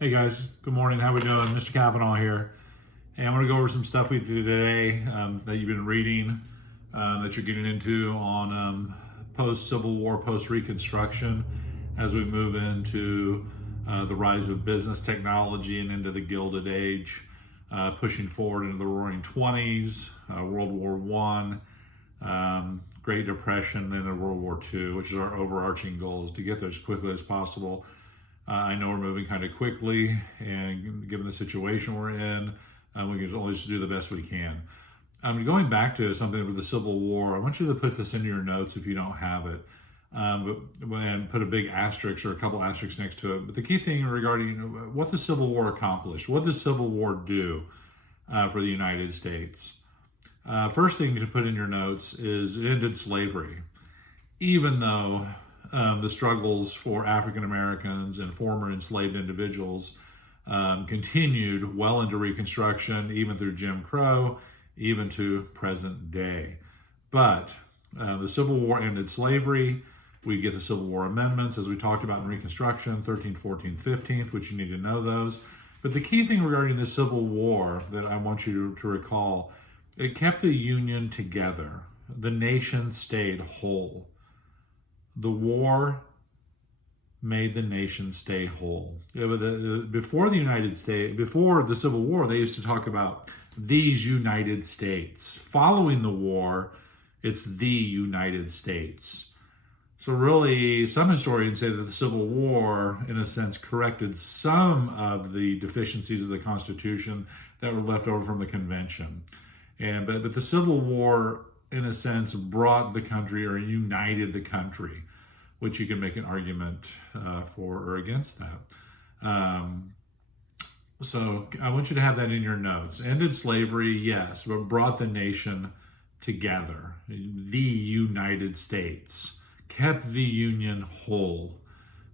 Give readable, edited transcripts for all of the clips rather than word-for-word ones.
Hey guys, good morning. How we doing? Mr. Kavanaugh here. Hey, I'm going to go over some stuff with you today that you've been reading, that you're getting into on post-Civil War, post-Reconstruction, as we move into the rise of business technology and into the Gilded Age, pushing forward into the Roaring '20s, World War I, Great Depression, and then World War II, which is our overarching goal, is to get there as quickly as possible. I know we're moving kind of quickly, and given the situation we're in, we can always do the best we can. Going back to something with the Civil War, I want you to put this into your notes if you don't have it, and put a big asterisk or a couple asterisks next to it. But the key thing regarding what the Civil War accomplished, what did the Civil War do for the United States? First thing to put in your notes is it ended slavery. Even though the struggles for African Americans and former enslaved individuals continued well into Reconstruction, even through Jim Crow, even to present day. But the Civil War ended slavery. We get the Civil War amendments, as we talked about in Reconstruction, 13th, 14th, 15th, which you need to know those. But the key thing regarding the Civil War that I want you to recall, it kept the Union together. The nation stayed whole. The war made the nation stay whole. Before the Civil War, they used to talk about these United States. Following the war, it's the United States. So really, some historians say that the Civil War, in a sense, corrected some of the deficiencies of the Constitution that were left over from the Convention. But the Civil War, in a sense, brought the country or united the country, which you can make an argument for or against that. So I want you to have that in your notes. Ended slavery, yes, but brought the nation together. The United States kept the Union whole.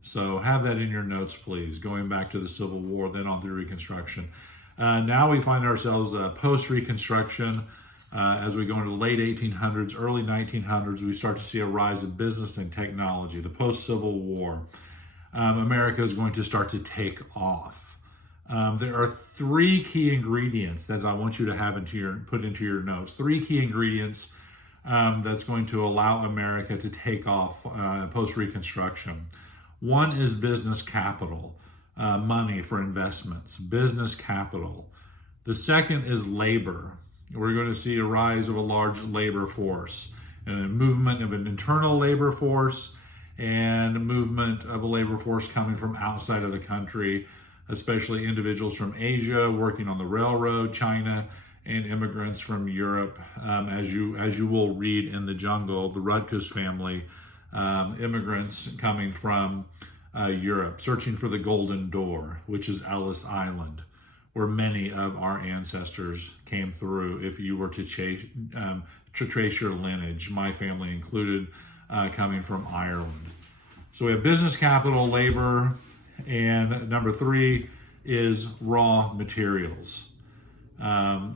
So have that in your notes, please, going back to the Civil War, then on through Reconstruction. Now we find ourselves post-Reconstruction. As we go into the late 1800s, early 1900s, we start to see a rise of business and technology, the post-Civil War. America is going to start to take off. There are three key ingredients that I want you to have put into your notes. Three key ingredients that's going to allow America to take off post-Reconstruction. One is business capital, money for investments, business capital. The second is labor. We're going to see a rise of a large labor force and a movement of an internal labor force and a movement of a labor force coming from outside of the country, especially individuals from Asia working on the railroad, China, and immigrants from Europe. As you will read in The Jungle, the Rutgers family, immigrants coming from Europe, searching for the Golden Door, which is Ellis Island, where many of our ancestors came through. If you were to trace your lineage, my family included, coming from Ireland. So we have business capital, labor, and number three is raw materials,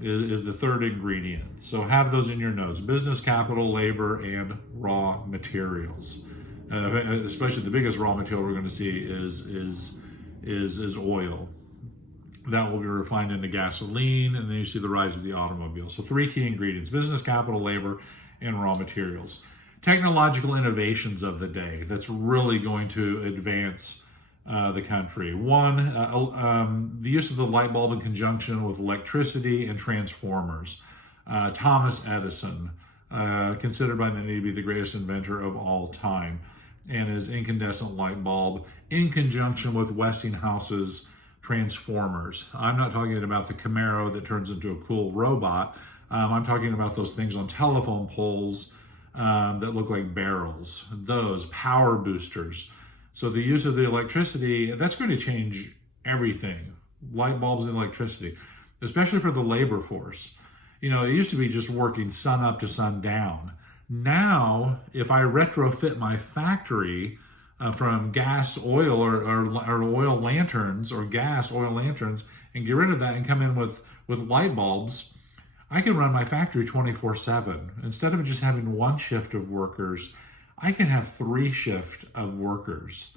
is the third ingredient. So have those in your notes: business capital, labor, and raw materials. Especially the biggest raw material we're going to see is oil. That will be refined into gasoline, and then you see the rise of the automobile. So three key ingredients: business capital, labor, and raw materials. Technological innovations of the day that's really going to advance the country. One, the use of the light bulb in conjunction with electricity and transformers. Thomas Edison, considered by many to be the greatest inventor of all time, and his incandescent light bulb in conjunction with Westinghouse's transformers. I'm not talking about the Camaro that turns into a cool robot. I'm talking about those things on telephone poles that look like barrels, those power boosters. So the use of the electricity, that's going to change everything. Light bulbs and electricity, especially for the labor force. You know, it used to be just working sun up to sun down. Now, if I retrofit my factory from gas, oil, or oil lanterns, or gas, oil lanterns, and get rid of that and come in with light bulbs, I can run my factory 24/7. Instead of just having one shift of workers, I can have 3 shifts of workers.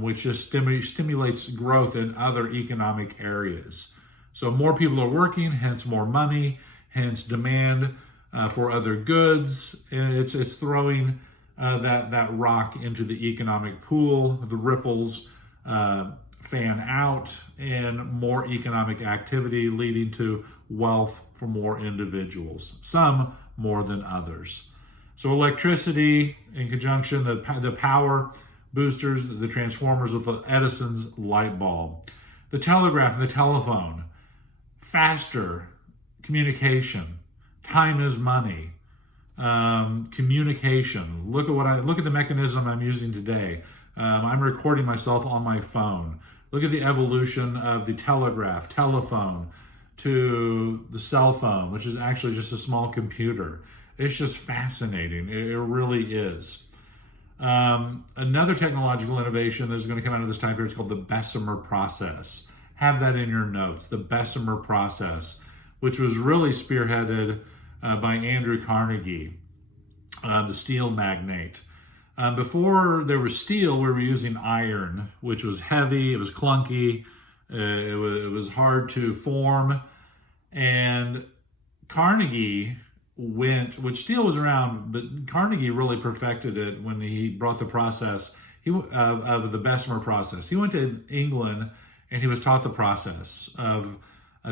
which just stimulates growth in other economic areas. So more people are working, hence more money, hence demand for other goods. And it's throwing that rock into the economic pool. The ripples fan out, and more economic activity leading to wealth for more individuals, some more than others. So electricity in conjunction, the power boosters, the transformers with Edison's light bulb, the telegraph and the telephone, faster communication, time is money, communication. Look at the mechanism I'm using today. I'm recording myself on my phone. Look at the evolution of the telegraph, telephone, to the cell phone, which is actually just a small computer. It's just fascinating. It really is. Another technological innovation that is going to come out of this time period is called the Bessemer process. Have that in your notes, the Bessemer process, which was really spearheaded by Andrew Carnegie, the steel magnate. Before there was steel, we were using iron, which was heavy, it was clunky, it was hard to form. And Carnegie which steel was around, but Carnegie really perfected it when he brought the process of the Bessemer process. He went to England and he was taught the process of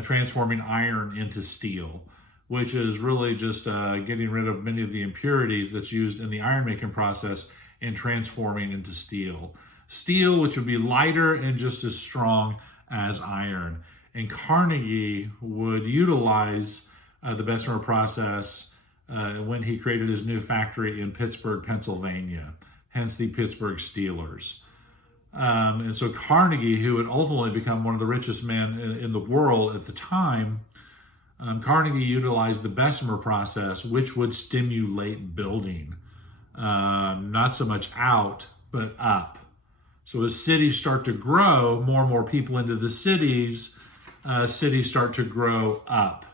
transforming iron into steel, which is really just getting rid of many of the impurities that's used in the iron making process and transforming into steel. Steel, which would be lighter and just as strong as iron. And Carnegie would utilize the Bessemer process when he created his new factory in Pittsburgh, Pennsylvania, hence the Pittsburgh Steelers. And so Carnegie, who would ultimately become one of the richest men in the world at the time, Carnegie utilized the Bessemer process, which would stimulate building, not so much out, but up. So as cities start to grow, more and more people into the cities, cities start to grow up.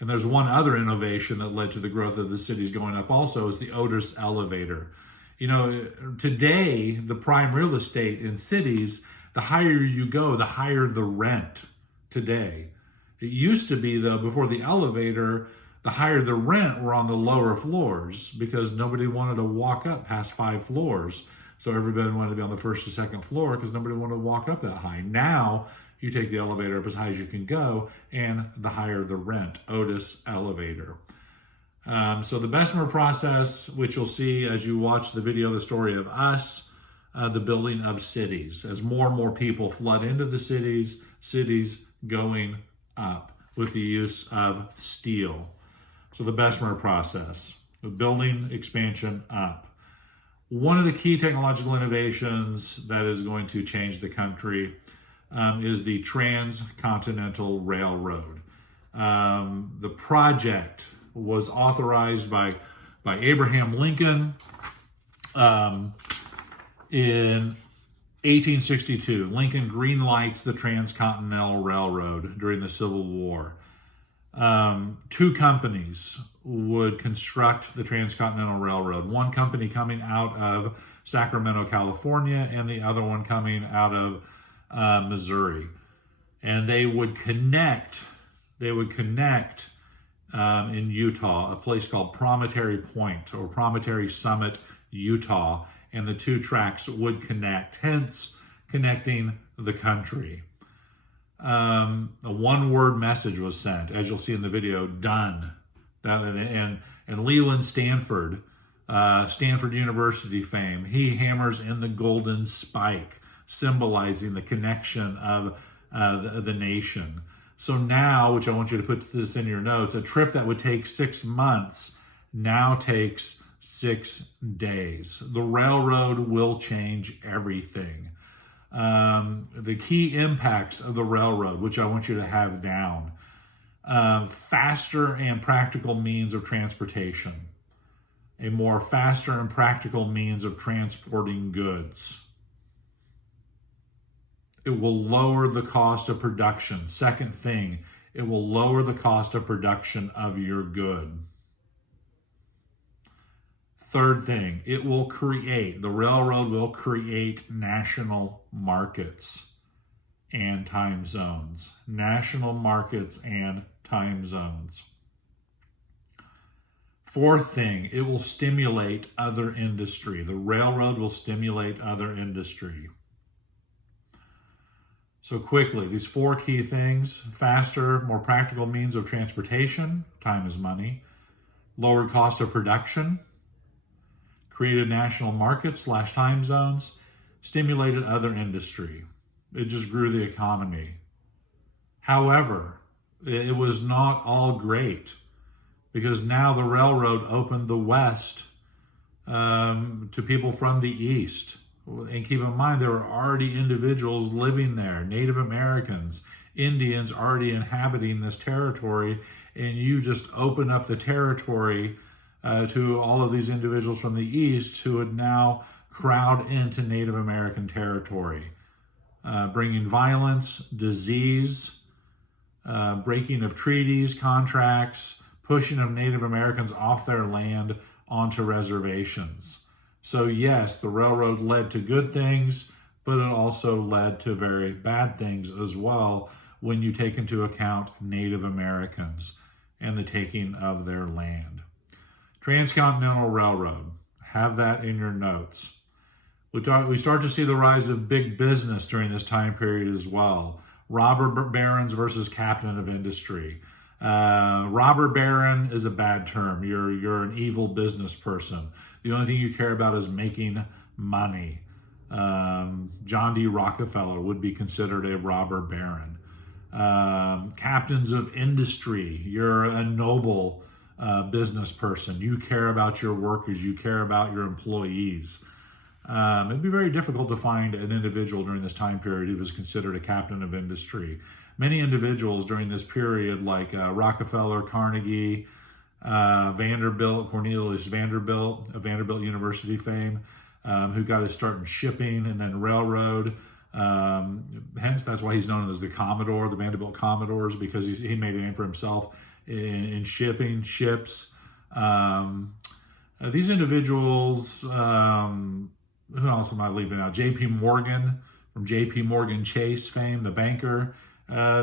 And there's one other innovation that led to the growth of the cities going up also, is the Otis elevator. You know, today, the prime real estate in cities, the higher you go, the higher the rent today. It used to be, though, before the elevator, the higher the rent were on the lower floors because nobody wanted to walk up past 5 floors. So everybody wanted to be on the first or second floor because nobody wanted to walk up that high. Now, you take the elevator up as high as you can go, and the higher the rent. Otis elevator. So the Bessemer process, which you'll see as you watch the video, the story of us, the building of cities. As more and more people flood into the cities, cities going up with the use of steel. So the Bessemer process, the building expansion up. One of the key technological innovations that is going to change the country is the Transcontinental Railroad. The project was authorized by Abraham Lincoln in 1862. Lincoln greenlights the Transcontinental Railroad during the Civil War. 2 companies would construct the Transcontinental Railroad. One company coming out of Sacramento, California, and the other one coming out of Missouri. And they would connect in Utah, a place called Promontory Point or Promontory Summit, Utah, and the 2 tracks would connect, hence connecting the country. A one-word message was sent, as you'll see in the video, done. And Leland Stanford, Stanford University fame, he hammers in the golden spike, symbolizing the connection of the nation. So now, which I want you to put this in your notes, a trip that would take 6 months now takes 6 days. The railroad will change everything. The key impacts of the railroad, which I want you to have down. Faster and practical means of transportation. A more faster and practical means of transporting goods. It will lower the cost of production. Second thing, it will lower the cost of production of your good. Third thing, the railroad will create national markets and time zones. National markets and time zones. Fourth thing, it will stimulate other industry. The railroad will stimulate other industry. So quickly, these four key things: faster, more practical means of transportation, time is money, lowered cost of production, created national markets / time zones, stimulated other industry. It just grew the economy. However, it was not all great, because now the railroad opened the West to people from the East. And keep in mind, there were already individuals living there, Native Americans, Indians already inhabiting this territory, and you just open up the territory to all of these individuals from the East who would now crowd into Native American territory, bringing violence, disease, breaking of treaties, contracts, pushing of Native Americans off their land onto reservations. So yes, the railroad led to good things, but it also led to very bad things as well when you take into account Native Americans and the taking of their land. Transcontinental Railroad, have that in your notes. We start to see the rise of big business during this time period as well. Robber barons versus captain of industry. Robber baron is a bad term. You're an evil business person. The only thing you care about is making money. John D. Rockefeller would be considered a robber baron. Captains of industry. You're a noble business person. You care about your workers. You care about your employees. It'd be very difficult to find an individual during this time period who was considered a captain of industry. Many individuals during this period, like Rockefeller, Carnegie, Vanderbilt, Cornelius Vanderbilt, of Vanderbilt University fame, who got his start in shipping and then railroad. Hence, that's why he's known as the Commodore, the Vanderbilt Commodores, because he made a name for himself in shipping, ships. These individuals, who else am I leaving out? J.P. Morgan, from J.P. Morgan Chase fame, the banker.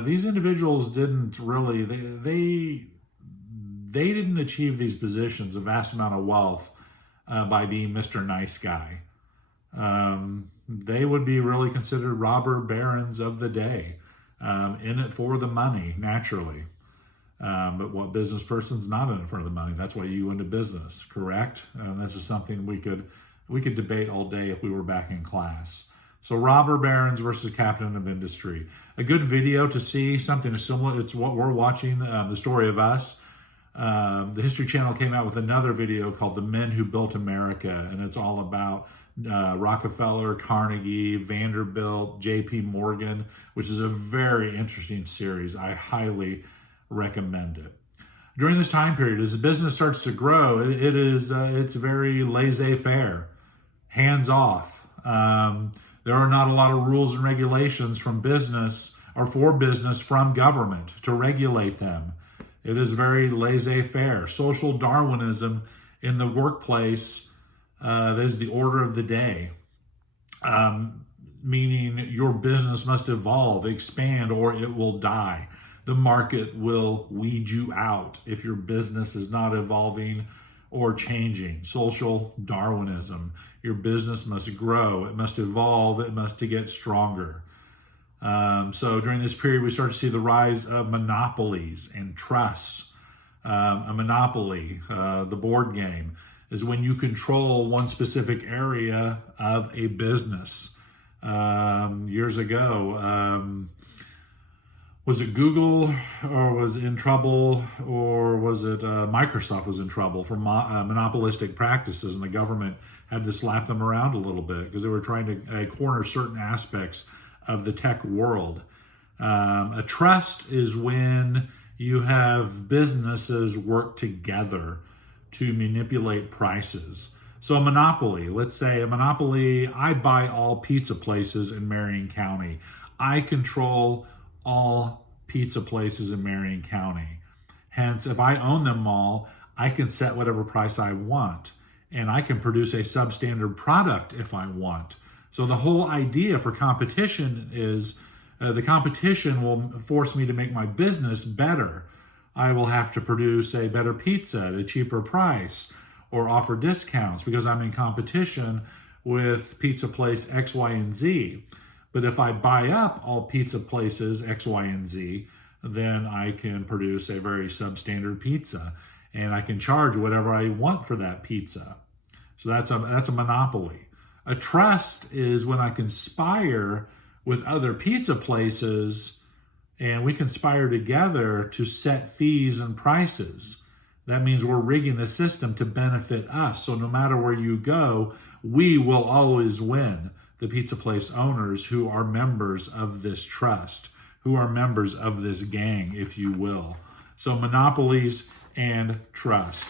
These individuals didn't really, they didn't achieve these positions, a vast amount of wealth, by being Mr. Nice Guy. They would be really considered robber barons of the day, in it for the money, naturally. But what business person's not in it for the money? That's why you go into business, correct? And this is something we could debate all day if we were back in class. So robber barons versus captain of industry. A good video to see something similar. It's what we're watching, The Story of Us. The History Channel came out with another video called The Men Who Built America, and it's all about Rockefeller, Carnegie, Vanderbilt, J.P. Morgan, which is a very interesting series. I highly recommend it. During this time period, as the business starts to grow, it's very laissez-faire, hands off. There are not a lot of rules and regulations from business or for business from government to regulate them. It is very laissez-faire. Social Darwinism in the workplace is the order of the day, meaning your business must evolve, expand, or it will die. The market will weed you out if your business is not evolving or changing. Social Darwinism. Your business must grow. It must evolve. It must get stronger. So during this period, we start to see the rise of monopolies and trusts. A monopoly, the board game, is when you control one specific area of a business. Years ago, was it Google or was in trouble, or was it Microsoft was in trouble for monopolistic practices, and the government had to slap them around a little bit because they were trying to corner certain aspects of the tech world. A trust is when you have businesses work together to manipulate prices. So a monopoly, let's say a monopoly, I buy all pizza places in Marion County. I control all pizza places in Marion County. Hence, if I own them all, I can set whatever price I want. and I can produce a substandard product if I want. So the whole idea for competition is the competition will force me to make my business better. I will have to produce a better pizza at a cheaper price or offer discounts because I'm in competition with pizza place X, Y, and Z. But if I buy up all pizza places X, Y, and Z, then I can produce a very substandard pizza, and I can charge whatever I want for that pizza. So that's a monopoly. A trust is when I conspire with other pizza places, and we conspire together to set fees and prices. That means we're rigging the system to benefit us. So no matter where you go, we will always win. The pizza place owners who are members of this trust, who are members of this gang, if you will. So monopolies and trust.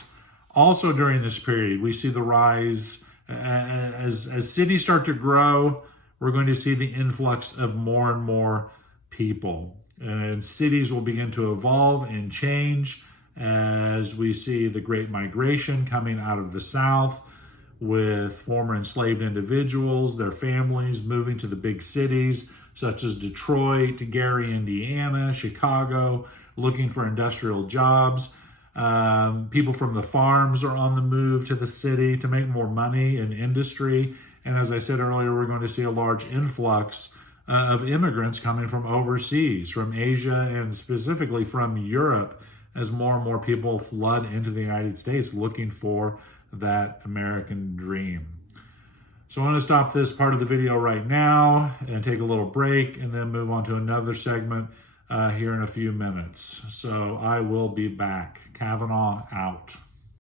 Also during this period, we see the rise, as cities start to grow, we're going to see the influx of more and more people. And cities will begin to evolve and change as we see the Great Migration coming out of the South, with former enslaved individuals, their families moving to the big cities such as Detroit, Gary, Indiana, Chicago, looking for industrial jobs. People from the farms are on the move to the city to make more money in industry. And as I said earlier, we're going to see a large influx of immigrants coming from overseas, from Asia, and specifically from Europe, as more and more people flood into the United States looking for that American dream. So I want to stop this part of the video right now and take a little break and then move on to another segment here in a few minutes. So I will be back. Kavanaugh out.